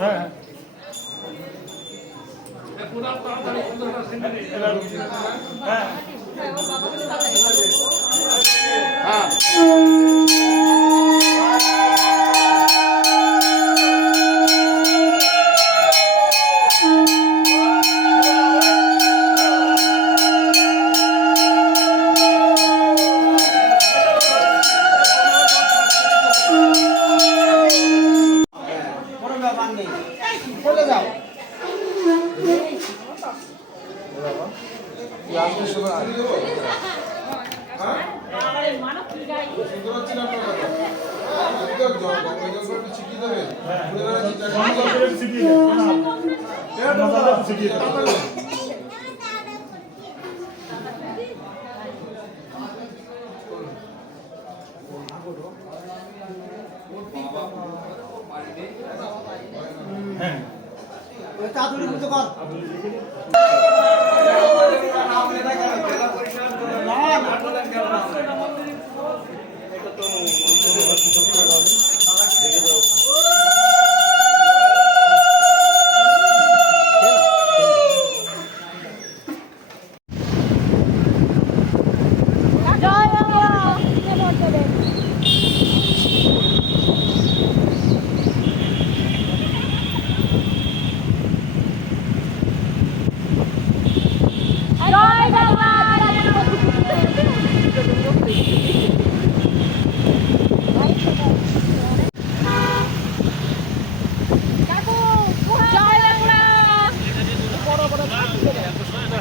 হ্যাঁ হ্যাঁ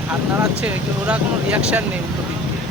হাত নাড়াচ্ছে ওরা কোনো রিয়াকশন নেই উল্টো দিক দিয়ে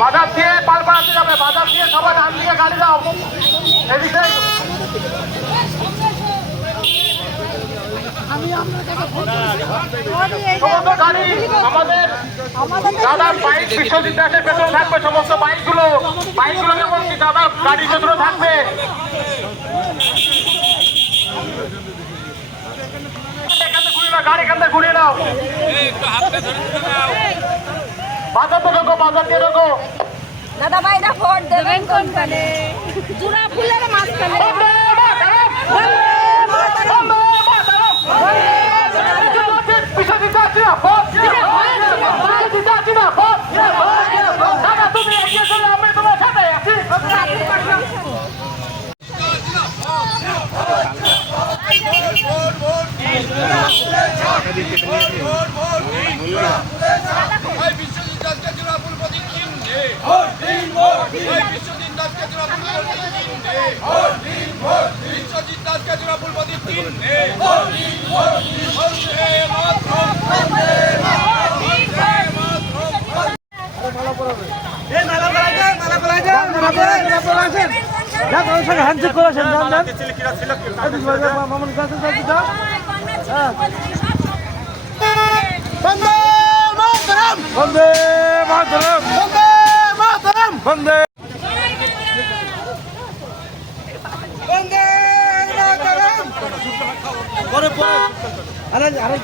বাজার দিয়ে পার পাড়াতে যাবে বাজার দিয়ে সবাই ডান দিকে গাড়ি দাও এদিকে সমস্ত গাড়ি আমাদের দাদার বাইক বিশ্বজিৎ দাসের পেছনে থাকবে সমস্ত বাইকগুলো বলছি দাদা গাড়ির পেছনে থাকবে গাড়ি এখান থেকে ঘুরিয়ে নাও বাজার তো ঢোকো বাজার দিয়ে ঢোকো দাদা ভাইরা ভোট দেবেন কোনখানে জুরা ফুলের মাঝখানে তুমি এগিয়ে চলে আমি তোমার সাথে আছি হ্যান্ডশেক করেছেন মামুন কাছে বন্দে মাতরম বন্দে মাতরম বন্দে মাতরম বন্দে বন্দে মাতরম পরে আরে আরে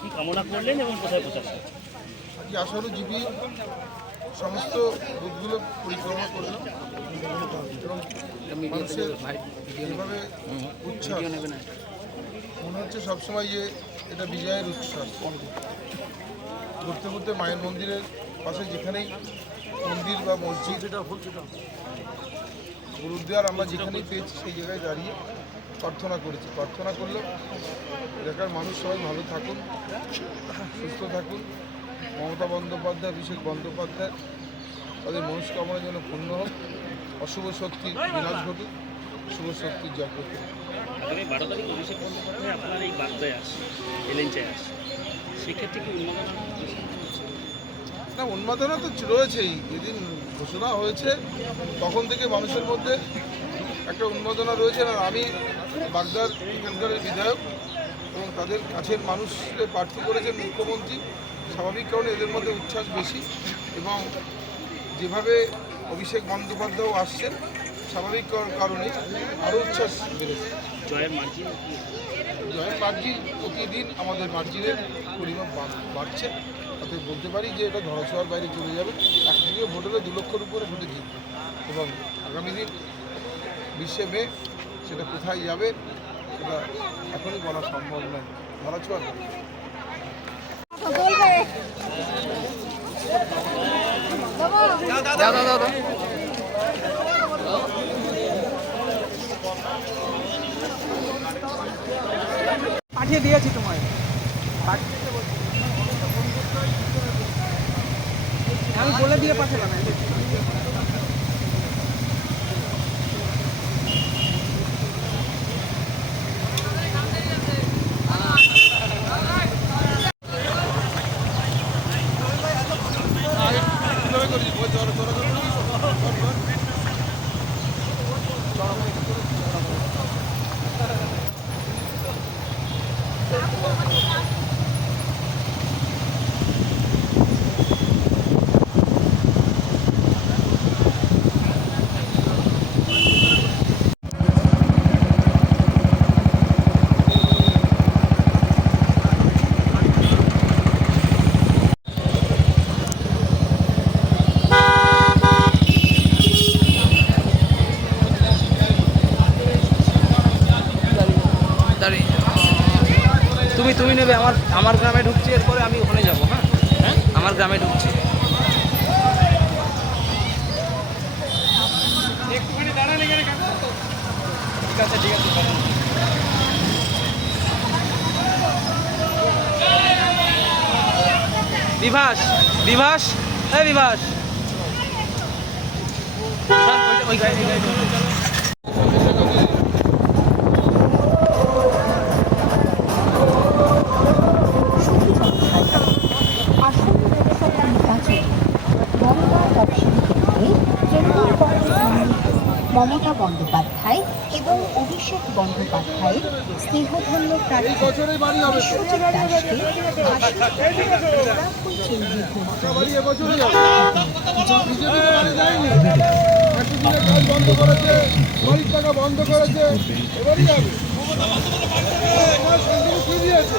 কি কামনা করলেন এবং কোথায় পৌঁছালেন? আজকে আশারু জিপি সমস্ত বুথগুলো পরিক্রমা করলাম এবং মানুষের এইভাবে উচ্ছ্বাস মনে হচ্ছে সবসময় যে এটা বিজয়ের উচ্ছ্বাস। ঘুরতে ঘুরতে মায়ের মন্দিরের পাশে যেখানেই মন্দির বা মসজিদ গুরুদ্বার আমরা যেখানেই পেয়েছি সেই জায়গায় দাঁড়িয়ে প্রার্থনা করেছি। প্রার্থনা করলেও এলাকার মানুষ সবাই ভালো থাকুন, সুস্থ থাকুন। মমতা বন্দ্যোপাধ্যায়, অভিষেক বন্দ্যোপাধ্যায় তাদের মনস্কামনা যেন পূর্ণ হোক, অশুভ শক্তির বিনাশ ঘটুক, শুভ শক্তির জাগ্রত হোক। আগামী 12 তারিখ অভিষেক বন্দ্যোপাধ্যায় আপনার এই বার্তায় আসছে, এলেঞ্চায় আসছে, সেক্ষেত্রে কি উন্মাদনা? না, উন্মাদনা তো রয়েছেই। যেদিন ঘোষণা হয়েছে তখন থেকে মানুষের মধ্যে একটা উন্মাদনা রয়েছে। আর আমি বাগদার এখানকার বিধায়ক এবং তাদের কাছের মানুষকে প্রার্থী করেছেন মুখ্যমন্ত্রী, স্বাভাবিক কারণে এদের মধ্যে উচ্ছ্বাস বেশি এবং যেভাবে অভিষেক বন্দ্যোপাধ্যায়ও আসছেন স্বাভাবিক কারণে আরও উচ্ছ্বাস বেড়েছে। জয়ের মার্জিন প্রতিদিন আমাদের মার্জিনের পরিমাণ বাড়ছে। তাতে বলতে পারি যে এটা ধরাছোঁয়ার বাইরে চলে যাবে। একদিকে ভোটারে 2 লক্ষের উপরে ভোটে জিতবে এবং আগামী দিন 20শে মে সেটা কোথায় যাবে সেটা এখনই বলা সম্ভব নয়। ধরাছোঁয়ার বাইরে। পাঠিয়ে দিয়েছি তোমায়, আমি বলে দিয়ে পাঠালাম। তুমি নেবে, আমার গ্রামে ঢুকছি, এরপরে আমি ওখানে যাবো। হ্যাঁ, আমার গ্রামে ঢুকছি। ঠিক আছে ঠিক আছে। বিভাস বিভাস এই বিভাস ওই গাড়ি মমতা বন্দ্যোপাধ্যায় এবং অভিষেক বন্দ্যোপাধ্যায়ের স্নেহধন্য প্রার্থী বিশ্বজিৎ দাসকে বন্ধ করেছে, বাড়ির টাকা বন্ধ করেছে, এবারই যাবে। কি দিয়েছে?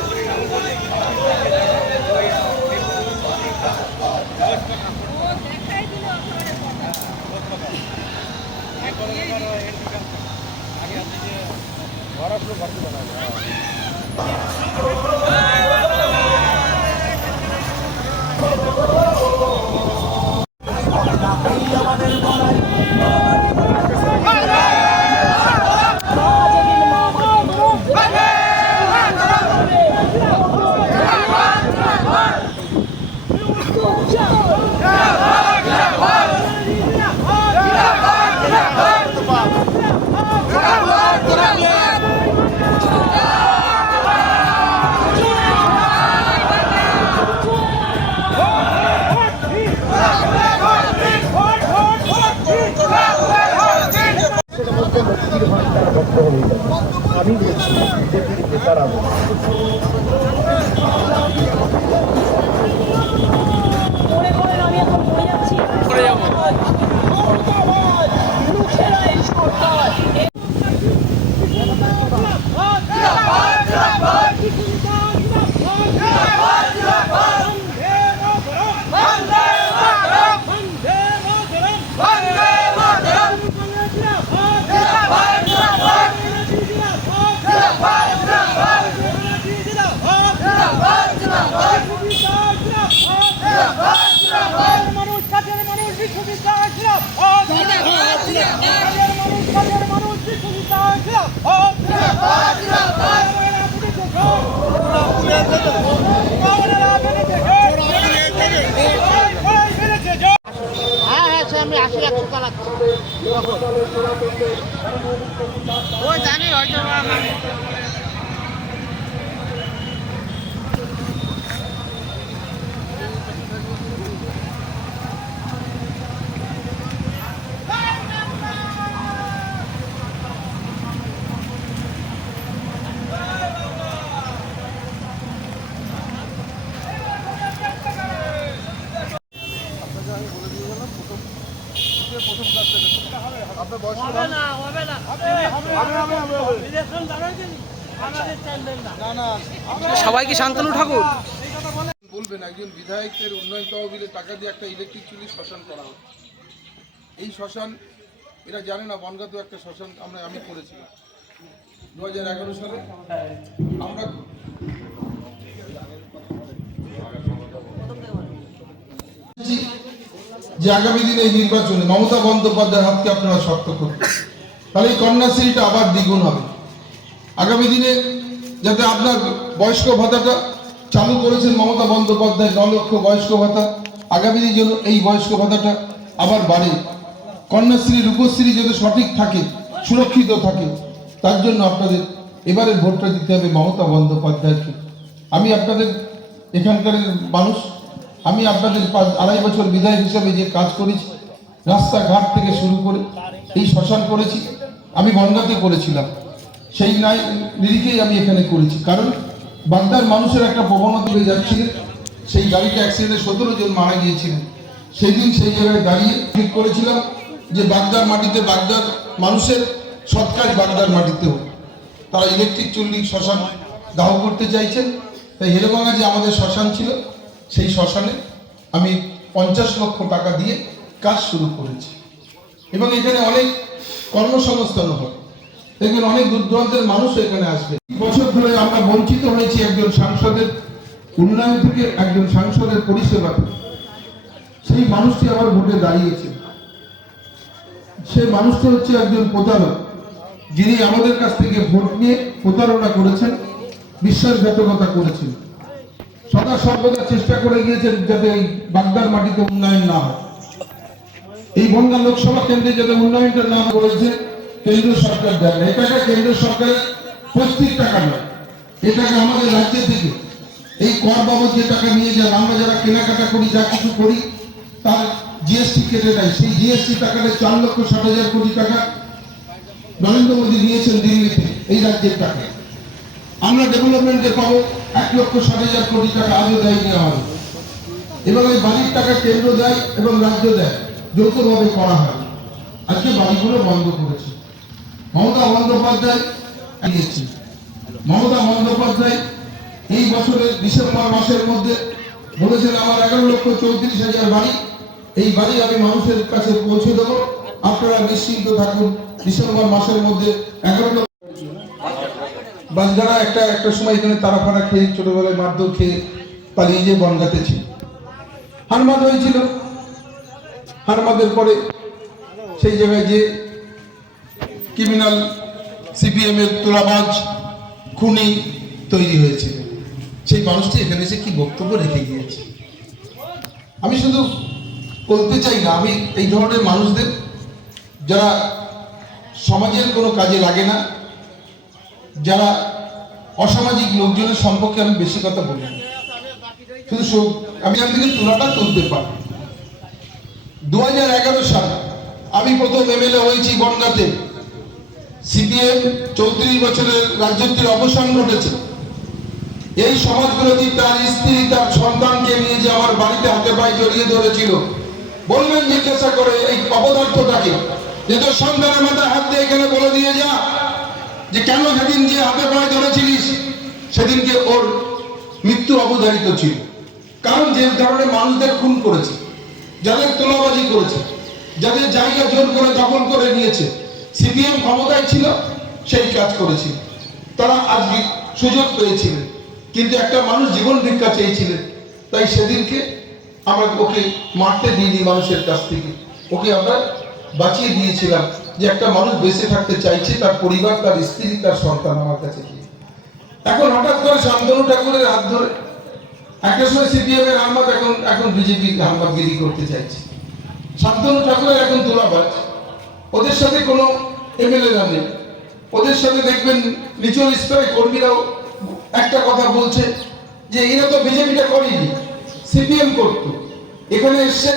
আমি বলছি বিজেপির নেতারা যাবো আপনার বয়স কত? না না সবাই কি শান্তনু ঠাকুর? বলবেন একজন বিধায়কের উন্নয়ন তহবিলের টাকা দিয়ে একটা ইলেকট্রিক চুল্লি শ্মশান করা হয়। এই শ্মশান এরা জানে না, বনগাঁতেও একটা শ্মশান আমি করেছিলাম 2011 সালে। আমরা যে আগামী দিনে এই নির্বাচনে মমতা বন্দ্যোপাধ্যায়ের হাতকে আপনারা শক্ত করবেন, তাহলে এই কন্যাশ্রীটা আবার দ্বিগুণ হবে। আগামী দিনে যাতে আপনার বয়স্ক ভাতাটা চালু করেছেন মমতা বন্দ্যোপাধ্যায়, 9 লক্ষ বয়স্ক ভাতা, আগামী দিনের জন্য এই বয়স্ক ভাতাটা আবার বাড়ে। কন্যাশ্রী রূপশ্রী যাতে সঠিক থাকে, সুরক্ষিত থাকে, তার জন্য আপনাদের এবারের ভোটটা দিতে হবে মমতা বন্দ্যোপাধ্যায়কে। আমি আপনাদের এখানকার মানুষ, আমি আপনাদের 2.5 বছর বিধায়ক হিসাবে যে কাজ করেছি, রাস্তাঘাট থেকে শুরু করে এই শ্মশান করেছি, আমি বনগাঁতে করেছিলাম, সেই নিরিখেই আমি এখানে করেছি। কারণ বাগদার মানুষের একটা প্রবণতা হয়ে যাচ্ছিল, সেই গাড়িটা অ্যাক্সিডেন্টে 17 জন মারা গিয়েছিলেন। সেই দিন সেই জায়গায় দাঁড়িয়ে ঠিক করেছিলাম যে বাগদার মাটিতে বাগদার মানুষের সৎ কাজ বাগদার মাটিতে হোক। তারা ইলেকট্রিক চুল্লি শ্মশান দাহ করতে চাইছেন, তাই হেলেভাঙা যে আমাদের শ্মশান ছিল সেই শ্মশানে আমি 50 লক্ষ টাকা দিয়ে কাজ শুরু করেছি এবং এখানে অনেক কর্মসংস্থান হবে। দেখবেন অনেক দূর দূরান্তের মানুষ এখানে আসবে। বছর ধরে আমরা বঞ্চিত হয়েছি একজন সাংসদের উন্নয়ন থেকে, একজন সাংসদের পরিষেবা থেকে। সেই মানুষটি আবার ভোটে দাঁড়িয়েছে। সেই মানুষটি হচ্ছে একজন প্রতারক, যিনি আমাদের কাছ থেকে ভোট নিয়ে প্রতারণা করেছেন, বিশ্বাসঘাতকতা করেছেন, সদা সর্বদা চেষ্টা করে গিয়েছেন যাতে এই বাগদার মাটিতে উন্নয়ন না হয়। এই বনগাঁ লোকসভা কেন্দ্রে যাতে উন্নয়নটা না করেছে কেন্দ্র সরকার দেয় না। এটা কেন্দ্র সরকারের 25 টাকা নয়, এটাকে আমাদের রাজ্য থেকে এই কর বাবদ যে টাকা নিয়ে যান, আমরা যারা কেনাকাটা করি, যা কিছু করি, তার জিএসটি কেটে নেয়। সেই জিএসটি টাকাটা 4,60,000 কোটি টাকা নরেন্দ্র মোদী নিয়েছেন দিল্লি থেকে, এই রাজ্যের টাকা। আমরা ডেভেলপমেন্টে পাবো 1,60,000 কোটি টাকা, আজও দেয় নেওয়া হবে। এবং এই বাড়ির টাকা কেন্দ্র দেয় এবং রাজ্য দেয়, যৌথভাবে করা হয়। আজকে বাড়িগুলো বন্ধ করেছে মমতা বন্দ্যোপাধ্যায়। মমতা বন্দ্যোপাধ্যায় এই বছরের ডিসেম্বর মাসের মধ্যে বলেছেন আমার 11,34,000 বাড়ি, এই বাড়ি আমি মানুষের কাছে পৌঁছে দেবো, আপনারা নিশ্চিন্ত থাকুন। ডিসেম্বর মাসের মধ্যে 11 লক্ষ বাচ্চারা একটা সময় এখানে তারাফাড়া খেয়ে, ছোটবেলায় মারধর খেয়ে পালিয়ে যে বনগাঁতে ছিল, হারমাদ হয়েছিল। হারমাদের পরে সেই জায়গায় যে ক্রিমিনাল সিপিএম এর তোলাবাজ খুনি তৈরি হয়েছিল, সেই মানুষটি এখানে এসে কি বক্তব্য রেখে গিয়েছে। আমি শুধু বলতে চাই না, আমি এই ধরনের মানুষদের, যারা সমাজের কোনো কাজে লাগে না, যারা অসামাজিক লোকজনের সম্পর্কে আমি বেশি কথা বলি না, শুধু আমি এখান থেকে তুলাটা তুলতে পারি। 2011 সালে আমি প্রথম এমএলএ হয়েছি বনগাঁতে। সিপিএম 34 বছরের রাজত্বের অবসান ঘটেছে। এই সমাজবিরোধী তার স্ত্রী, তার সন্তানকে নিয়ে যে আমার বাড়িতে হাতে পায়ে জড়িয়ে ধরেছিল, বলবেন জিজ্ঞাসা করে এই অপদার্থটাকে, যে তোর সন্তানের মাথায় হাত দিয়ে এখানে বলে দিয়ে যা যে কেন সেদিন যে হাতে পায়ে ধরেছিলিস সেদিনকে ওর মৃত্যু অবধারিত ছিল। কারণ যে ধরনের মানুষদের খুন করেছে, যাদের তোলাবাজি করেছে, যাদের জায়গা জোর করে দখল করে নিয়েছে, সিপিএম ক্ষমতায় ছিল, সেই কাজ করেছিল। তারা আজকে সুযোগ পেয়েছিলেন, কিন্তু একটা মানুষ জীবন ভিক্ষা চেয়েছিলেন, তাই সেদিনকে আমরা ওকে মারতে দিইনি মানুষের কাছ থেকে, ওকে আমরা বাঁচিয়ে দিয়েছিলাম যে একটা মানুষ বেঁচে থাকতে চাইছে, তার পরিবার, তার স্ত্রী, তার সন্তান আমার কাছে কি। এখন হঠাৎ করে শান্তনু ঠাকুরের হাত ধরে একটা সময় সিপিএম এর হামবাদ, এখন বিজেপি হামবাদগিরি করতে চাইছে। শান্তনু ঠাকুরের এখন তোলাবাজ, ওদের সাথে কোনো এমএলএরা নেই, ওদের সাথে দেখবেন নিচু স্তরের কর্মীরাও একটা কথা বলছে যে এরা তো বিজেপিটা করেনি, সিপিএম করত। এখানে এসে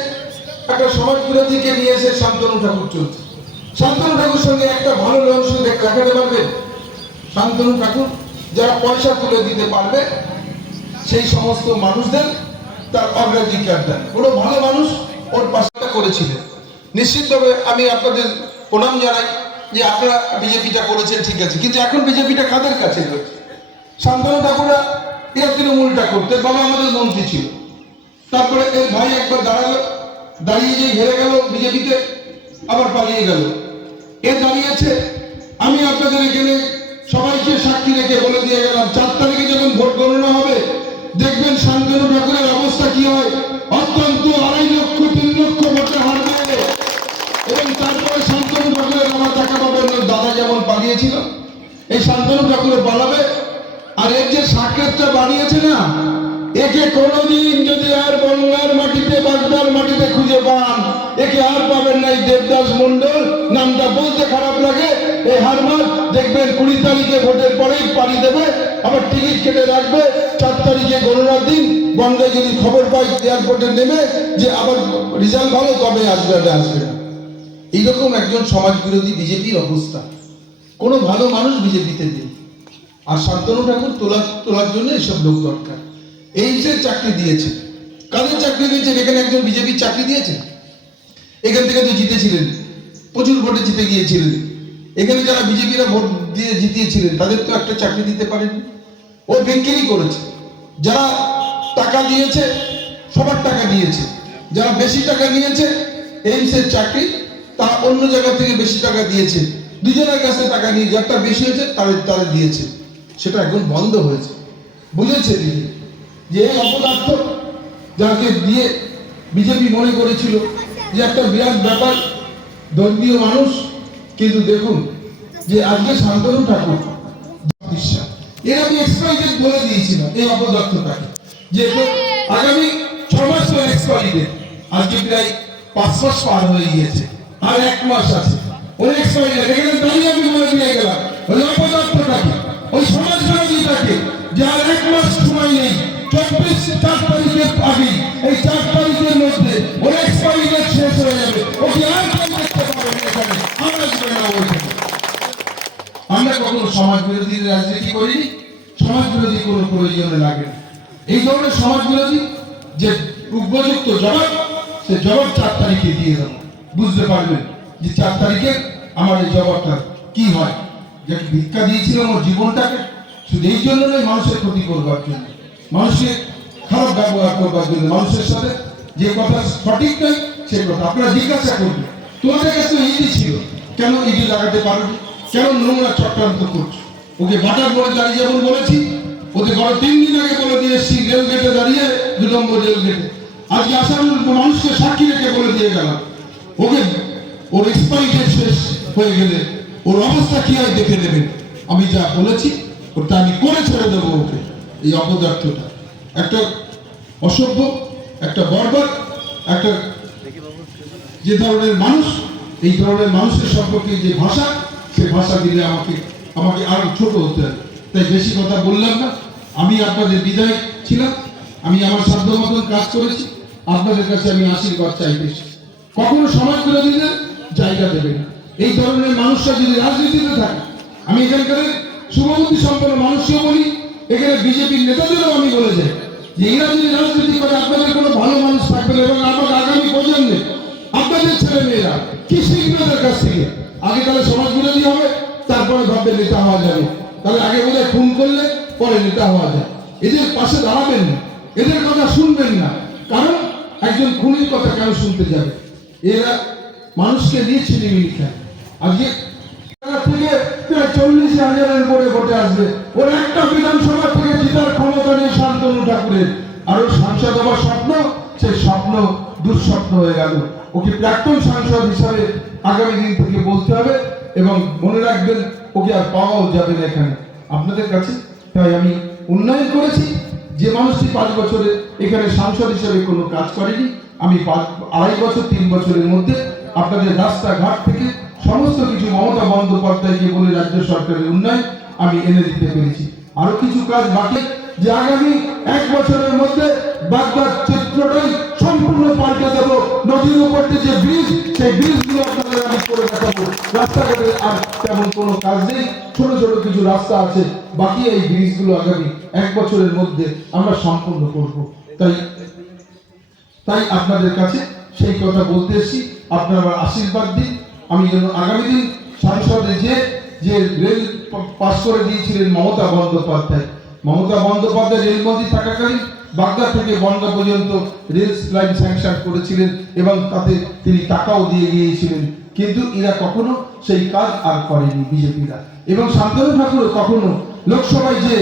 একটা সমাজ বিরোধীকে নিয়ে এসে শান্তনু ঠাকুর চলছে। শান্তনু ঠাকুর সঙ্গে একটা ভালো অংশ দেখাতে পারবেন। শান্তনু ঠাকুর যারা পয়সা তুলে দিতে পারবে সেই সমস্ত মানুষদের তার অগ্রাধিকার দেন। কোনো ভালো মানুষ ওর পাশে করেছিলেন। নিশ্চিতভাবে আমি আপনাদের প্রণাম জানাই যে আপনারা বিজেপিটা করেছেন, ঠিক আছে, কিন্তু এখন বিজেপিটা কাদের কাছে রয়েছে? শান্তনু ঠাকুরা এরা তৃণমূলটা করতে, বাবা আমাদের মন্ত্রী ছিল, তারপরে এর ভাই একবার দাঁড়ালো, দাঁড়িয়ে যে হেরে গেল বিজেপিতে, আবার পালিয়ে গেল। এ দাঁড়িয়েছে, আমি আপনাদের এখানে সবাইকে সাক্ষী রেখে বলে দিয়ে গেলাম 4 তারিখে যখন ভোট গণনা হবে দেখবেন শান্তনু ঠাকুরের অবস্থা কি হয়। অত্যন্ত 2.5 লক্ষ 3 লক্ষ ভোটে হারবে। এবং তারপরে শান্তনু ঠাকুরের আমার দেখা পাবেন, দাদা যেমন পালিয়েছিল এই শান্তনু ঠাকুরের পালাবে। আর এর যে সাক্ষাৎটা বানিয়েছে না, একে কোনোদিন যদি আর বাংলার মাটিতে, বাগদার মাটিতে খুঁজে পান, একে আর পাবেন না। এই দেবদাস মন্ডল নামটা বলতে খারাপ লাগে, এই হারমার দেখবেন 20 তারিখে ভোটের পরেই পাড়ি দেবে, আবার টিকিট কেটে রাখবে 4 তারিখে গণনার দিন বন্ধে যদি খবর পাই এয়ারপোর্টে নেমে যে আবার রেজাল্ট ভালো, তবে আসবে না। এইরকম একজন সমাজ বিরোধী বিজেপির অবস্থা। কোনো ভালো মানুষ বিজেপিতে নেই। আর শান্তনু ঠাকুর তোলার জন্য এসব লোক দরকার। এই যে চাকরি দিয়েছে, কাদের চাকরি দিয়েছেন? এখানে একজন বিজেপির চাকরি দিয়েছে? এখান থেকে তো জিতেছিলেন, প্রচুর ভোটে জিতে গিয়েছিলেন। এখানে যারা বিজেপিরা ভোট দিয়ে জিতিয়েছিলেন তাদের তো একটা চাকরি দিতে পারেনি। ও বিক্রি করেছে। যারা টাকা দিয়েছে সবার টাকা দিয়েছে, যারা বেশি টাকা নিয়েছে এইমসের চাকরি, তারা অন্য জায়গা থেকে বেশি টাকা দিয়েছে। দুজনের কাছে টাকা নিয়ে যারটা বেশি হয়েছে তাদের দিয়েছে। সেটা এখন বন্ধ হয়েছে। বুঝেছে দিদি যে এই অপদার্থ যাকে দিয়ে বিজেপি মনে করেছিল যে একটা বিরাট ব্যাপার, ধর্মীয় মানুষ, কিন্তু দেখুন যে আজকে শান্তনু ঠাকুর বিশ্বাস, এর আমি এক্সপাইরেড বলে দিয়েছিলাম এই অপদার্থটাকে, যে আগামী 6 মাস তো এক্সপাইরেড, আজকে প্রায় 5 মাস পার হয়ে গিয়েছে, আর 1 মাস আছে ওই এক্সপাইরেড। এখানে দাঁড়িয়ে আমি বলে দিয়ে গেলাম ওই অপদার্থটাকে, ওই সমাজ বিরোধীটাকে, যার 1 মাস সময় নেই, 4 তারিখের আগে, এই 4 তারিখের মধ্যে ওর এক্সপাইরেড শেষ হয়ে যাবে। ওকে আর কেউ দেখতে পারবে না এখানে। আমরা কখনো সমাজ বিরোধী রাজনীতি করিনি, সমাজ বিরোধী কোনো প্রয়োজনে লাগে না। এই ধরনের সমাজ বিরোধী যে উপযুক্ত জবাব, সে জবাব 4 তারিখে দিয়ে দেবো। বুঝতে পারবেন যে 4 তারিখে আমার এই জবাবটা কি হয়। যে ভিক্ষা দিয়েছিলাম ওর জীবনটাকে, শুধু এই জন্য নয়, মানুষের ক্ষতি করবার জন্য, মানুষের খারাপ ব্যবহার করবার জন্য, মানুষের সাথে যে কথা সঠিক নয় সে কথা আপনারা জিজ্ঞাসা করবেন। তোমাদের কাছে ইডি ছিল, কেন ইডি লাগাতে পারবে? কেন নোংরা চক্রান্ত করছো? ওকে বাটার মোড়ে দাঁড়িয়ে যেমন বলেছি, ওকে গত 3 দিন আগে বলে দিয়ে এসছি, রেল গেটে দাঁড়িয়ে, 2 নম্বর রেল গেটে, আজকে আসামের মানুষকে সাক্ষী রেখে বলে দিয়ে গেলাম। ওকে ওর এক্সপাইরেড শেষ হয়ে গেলে ওর অবস্থা কি হয় দেখে নেবেন। আমি যা বলেছি ওটা আমি করে ছেড়ে দেবো ওকে। এই অপদার্থটা একটা অসভ্য, একটা বর্বর, একটা যে ধরনের মানুষ, এই ধরনের মানুষের সম্পর্কে যে ভাষা, সে ভাষা দিলে আমাকে আরো ছোট হতে হবে। তাই বেশি কথা বললাম না। আমি আপনাদের বিধায়ক ছিলাম, আমি আমার সাধ্য মতন কাজ করেছি। আপনাদের কাছে আমি আশীর্বাদ চাইতেছি, কখনো সমাজ বিরোধীদের জায়গা দেবে না। এই ধরনের মানুষরা যদি রাজনীতিতে থাকে, আমি এখানকার শুভবুদ্ধি সম্পন্ন মানুষকেও বলি, এখানে বিজেপির নেতাদেরও আমি বলে যাই যে এরা যদি রাজনীতি করে আপনাদের কোনো ভালো মানুষ থাকবে না। এবং আমার আগামী প্রজন্মে আপনাদের ছেলে মেয়েরা কি শিখবে ওদের কাছ থেকে? আগে তাহলে সমাজ বিরোধী হবে, তারপরে ভাববে নেতা হওয়া যাবে। তাহলে আগে বোধহয় খুন করলে পরে নেতা হওয়া যায়। এদের পাশে দাঁড়াবেন না, এদের কথা শুনবেন না। কারণ একজন খুনির কথা কেন শুনতে যাবে? এরা মানুষকে নিয়ে ছিনিমিনি খায়। আজকে থেকে 40,000-এর উপরে ভোটে আসবে। ওর একটা বিধানসভা থেকে জেতার ক্ষমতা নেই শান্তনু ঠাকুরের। আর ওর সাংসদ হওয়ার স্বপ্ন, সেই স্বপ্ন দুঃস্বপ্ন হয়ে গেল। ওকে প্রাক্তন সাংসদ হিসাবে আগামী দিন থেকে বলতে হবে এবং মনে রাখবেন ওকে আর পাওয়াও যাবে না এখানে আপনাদের কাছে। তাই আমি উন্নয়ন করেছি। যে মানুষটি 5 বছরে এখানে সাংসদ হিসেবে কোনো কাজ করেনি, আমি 2.5 বছর 3 বছরের মধ্যে আপনাদের রাস্তাঘাট থেকে সমস্ত কিছু মমতা বন্দ্যোপাধ্যায়কে বলে রাজ্য সরকারের উন্নয়ন আমি এনে দিতে পেরেছি। আরো কিছু কাজ বাকি, যে আগামী 1 বছরের মধ্যে বাগদার চিত্রটাই সম্পূর্ণ পাল্টে দেব। নদীর উপর যে ব্রিজ, সেই ব্রিজগুলো আপনাদের আমি করে দেখাবো। রাস্তাঘাটে আর তেমন কোনো কাজ নেই, ছোট ছোট কিছু রাস্তা আছে বাকি, এই ব্রিজগুলো আগামী 1 বছরের মধ্যে আমরা সম্পূর্ণ করব। তাই আপনাদের কাছে সেই কথা বলতে এসেছি, আপনারা আশীর্বাদ দিন। আমি যেন আগামী দিন সংসদে যে রেল পাস করে দিয়েছিলেন মমতা বন্দ্যোপাধ্যায় রেলমন্ত্রী থাকাকালীন বাগদা থেকে বনগা পর্যন্ত রেল লাইন স্যাংশন করেছিলেন এবং তাতে তিনি টাকাও দিয়ে গিয়েছিলেন, কিন্তু এরা কখনো সেই কাজ আর করেনি বিজেপিরা। এবং শান্তনু ঠাকুর কখনো লোকসভায় যে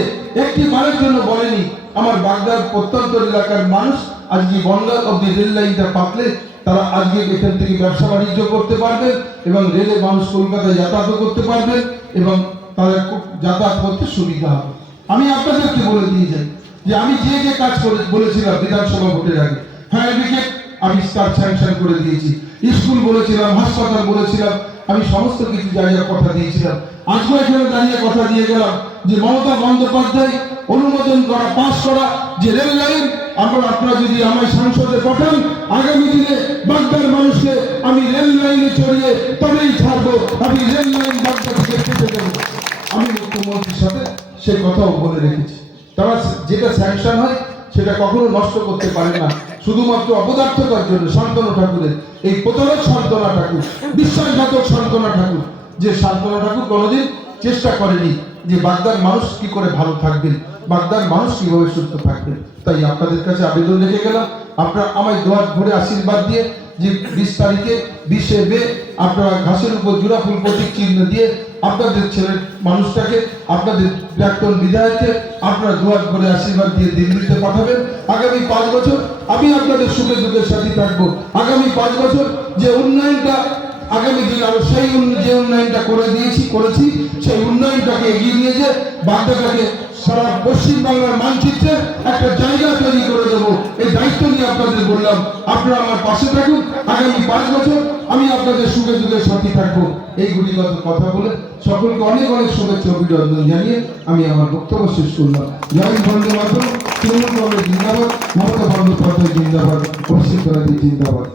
একটি বারের জন্য বলেনি আমার বাগদার প্রত্যন্ত এলাকার মানুষ আজকে বনগা অব্দি রেল লাইনটা পাতলে তারা আজকে এখান থেকে ব্যবসা বাণিজ্য করতে পারবেন এবং রেলে মানুষ কলকাতায় যাতায়াত করতে পারবেন এবং তাদের যাতায়াত করতে সুবিধা হবে। আমি আপনাদেরকে বলে দিয়ে যাই যে আমি যে কাজ বলেছিলাম বিধানসভা ভোটের আগে, ফায়ার ব্রিগেড আমি স্যাংশন করে দিয়েছি, স্কুল বলেছিলাম, হাসপাতাল বলেছিলাম, আমি সমস্ত কিছু জায়গায় কথা দিয়েছিলাম। আজকে এখানে দাঁড়িয়ে কথা দিয়ে গেলাম যে মমতা বন্দ্যোপাধ্যায় অনুমোদন করা, পাস করা যে রেল লাইন, আপনারা যদি আমায় সংসদে পাঠান, আগামী দিনে বাগদার মানুষকে আমি রেল লাইনে চড়িয়ে তবেই ছাড়বো, আমি রেল লাইন বাগদা থেকে কেটে দেবো। আমি মুখ্যমন্ত্রীর সাথে সেই কথাও বলে রেখেছি। তারা যেটা স্যাংশন হয় সেটা কখনো নষ্ট করতে পারে না, শুধুমাত্র অপদার্থতার জন্য। শান্তনু ঠাকুরের এই প্রতারক শান্তনা ঠাকুর, বিশ্বাসঘাতক শান্তনা ঠাকুর, যে শান্তনা ঠাকুর কোনোদিন চেষ্টা করেনি যে বাগদার মানুষ কি করে ভালো থাকবেন, বাগদার মানুষ কিভাবে সুস্থ থাকবেন। তাই আপনাদের কাছে আবেদন রেখে গেলাম, আপনারা আমায় দোয়ার ভরে আশীর্বাদ দিয়ে যে 20 তারিখে 20শে মে আপনারা ঘাসের উপর জোড়া ফুল প্রতীক চিহ্ন দিয়ে আপনাদের ছেলের মানুষটাকে, আপনাদের প্রাক্তন বিধায়ককে আপনারা দোয়ার ভরে আশীর্বাদ দিয়ে দিল্লিতে পাঠাবেন। আগামী 5 বছর আমি আপনাদের সুখে দুঃখের সাথে থাকবো। আগামী 5 বছর যে উন্নয়নটা আগামী দিন আরো সেই যে উন্নয়নটা করেছি সেই উন্নয়নটাকে এগিয়ে নিয়ে যে বাগদাটাকে সারা পশ্চিম বাংলার মানচিত্রে একটা জায়গা তৈরি করে দেবো, এই দায়িত্ব নিয়ে আপনাদের বললাম। আপনারা আমার পাশে থাকুন, আগামী 5 বছর আমি আপনাদের সুখে দুঃখের সাথী থাকবো। এইগুলি কথা বলে সকলকে অনেক অনেক শুভেচ্ছা অভিনন্দন জানিয়ে আমি আমার বক্তব্য শেষ করলাম। জয় বন্দে মাতরম, তৃণমূল কংগ্রেস জিন্দাবাদ, মমতা বন্দ্যোপাধ্যায় জিন্দাবাদ, অভিষেক ব্যানার্জি জিন্দাবাদ।